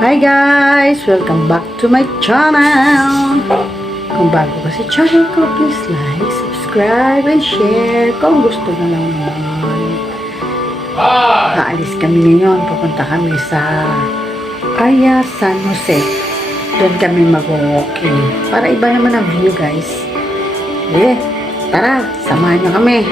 Hi guys! Welcome back to my channel! Kung bago ka sa channel ko, please like, subscribe, and share. Kung gusto na lang naman. Aalis kami ngayon. Pupunta kami sa ARYA, San Jose. Doon kami mag-walking. Para iba naman ang view guys. Tara, samahan nyo kami.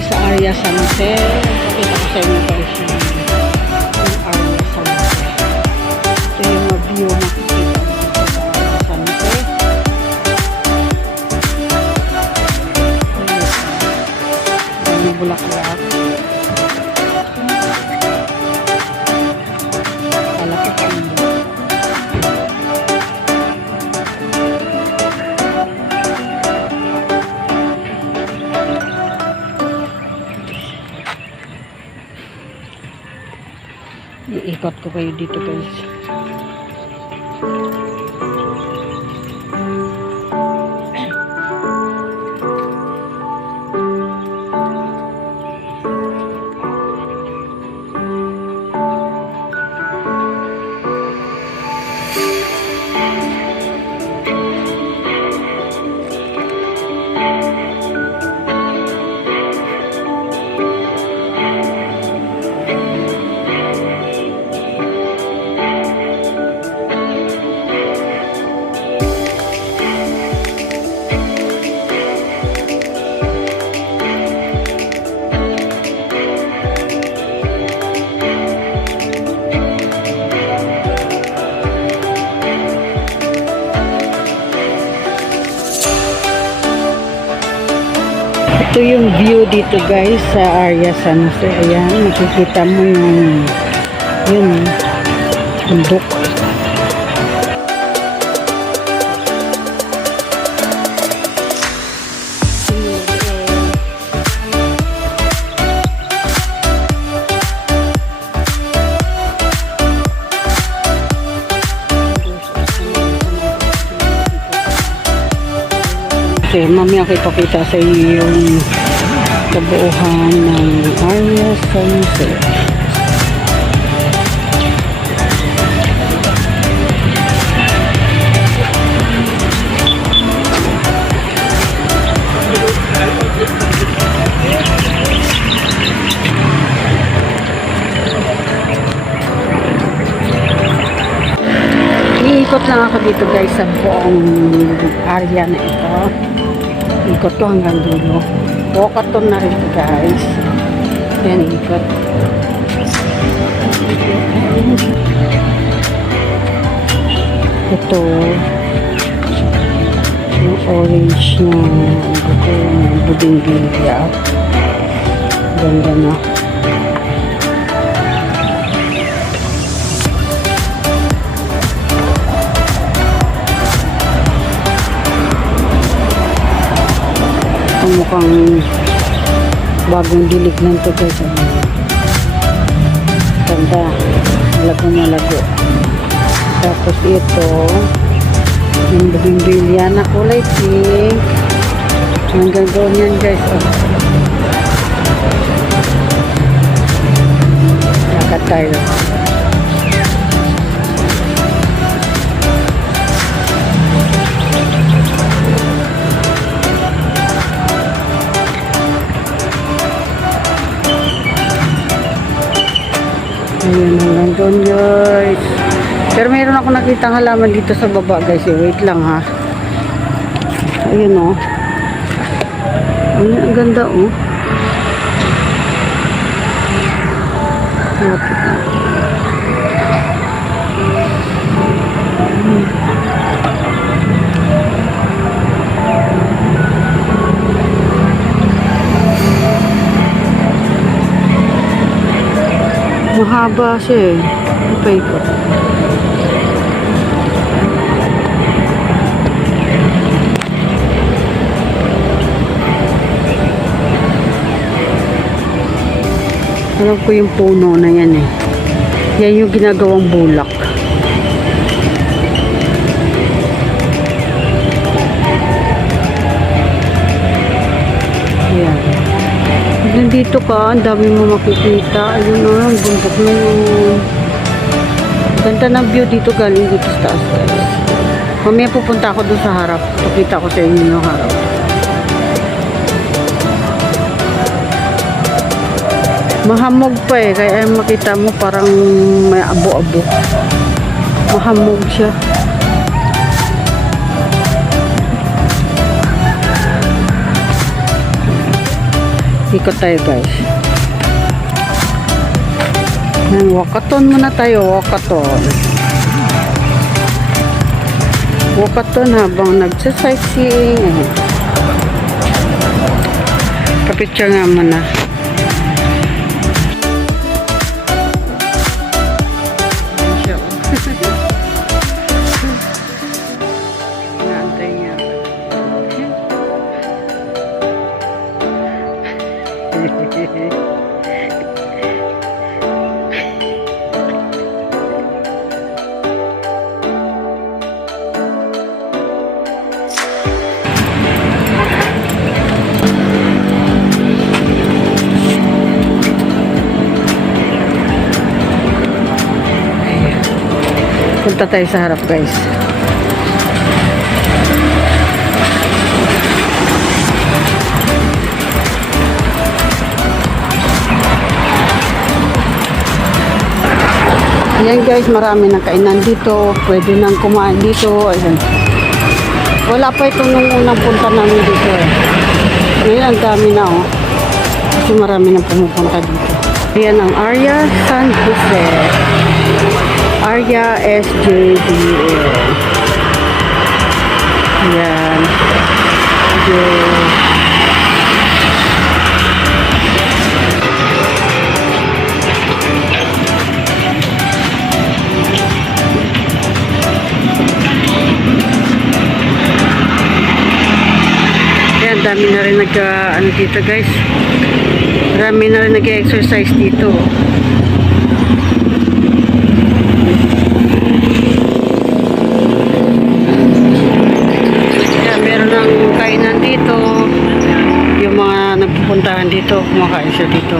guys sa ARYA San Jose. Pakita ko sa inyo guys yung ARYA San Jose. Ito yung view makikita dito sa ARYA San Jose. May bulaklak. Palaki pa yun. Iikot ko kayo dito guys. Ito yung view dito guys sa ARYA San Jose. Ayan, makikita mo yung bundok. Okay, mamaya ako ipakita sa inyo yung kabuuhan ng ARYA San Jose. Iikot lang ako dito guys sa buong area na ito. Ikot ko hanggang dulo. Walkathon na rin guys. Yan, ikot. Ito yung orange na budingbilya. Ganda na. Mukhang bagong dilig lang ito guys. Ganda, malago. Tapos ito yung bumbilya na kulay pink. Hanggang doon yan guys. Lakad tayo. Ayan, hanggang doon guys. Pero mayroon ako nakitang halaman dito sa baba guys. Wait lang ha. Ayan o. Ang ganda o. Mahaba siya eh. Paikot. Alam ko yung puno na yan eh. Yan yung ginagawang bulak. Ayan. Nandito ka, ang dami mo makikita. Ayun o, ang bundok na yun. Ganda ng view dito galing dito sa taas guys. Mamaya pupunta ako doon sa harap. Pakita ko sa inyo yung harap. Mahamog pa eh. Kaya makita mo parang may abo-abo. Mahamog siya. Ikot tayo guys. Yan, walkathon muna tayo, walkathon. Walkathon habang nagsa-sightseeing. Kapicture nga muna. Punta tayo sa harap guys. Ayan guys, marami ng kainan dito. Pwede nang kumain dito. Ayan. Wala pa ito nung unang punta namin dito eh. Ngayon ang dami na oh. Kasi marami nang pumupunta dito. Ayan ang ARYA San Jose. ARYA SJDM. Ayan. Dami na rin ano dito guys, marami na rin nag-exercise dito. Kaya meron ng kainan dito, yung mga nagpupuntahan dito, kumakain siya dito.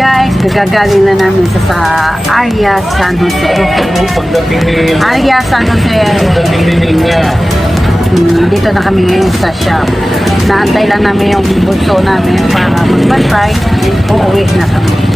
guys, gagagaling na namin sa ARYA San Jose. ARYA San Jose. Dito na kami ngayon sa shop. Naantay lang namin yung bunso namin para mag-try. Uuwi na kami.